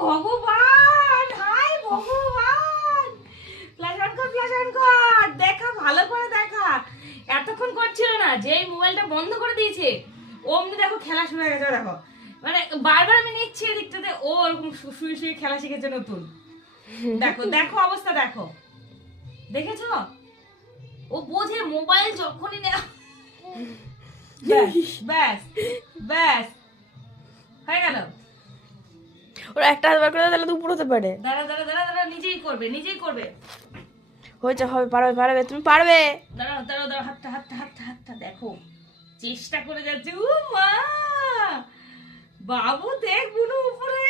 ভগবান, হায় ভগবান, flash on কর, দেখা ভালো করে দেখা। এতক্ষণ করছিল না, যেই মোবাইলটা বন্ধ করে দিয়েছে অমনি দেখো খেলা শুরু হয়ে গেছে। দেখো মানে বারবার আমি নিচ্ছি এদিকটাতে, ও ওরকম শুয়ে শুয়ে খেলা শিখেছে নতুন। দেখো দেখো অবস্থা দেখো, দেখেছো? ও বোঝে মোবাইল যখনই নেওয়া ব্যাস ব্যাস ব্যাস হয়ে গেল। ওরা একটা হাত বার করে দাও, তাহলে তো উপর হতে পারে। দাঁড়া দাঁড়া দাঁড়া দাঁড়া, নিজেই করবে নিজেই করবে। হয়েছে, হবে, পারবে পারবে, তুমি পারবে। দাঁড়াও দাঁড়াও দাঁড়াও, হাতটা হাতটা হাতটা হাতটা দেখো, চেষ্টা করে যাচ্ছে। ও মা, বাবু দেখ বুনু উপরে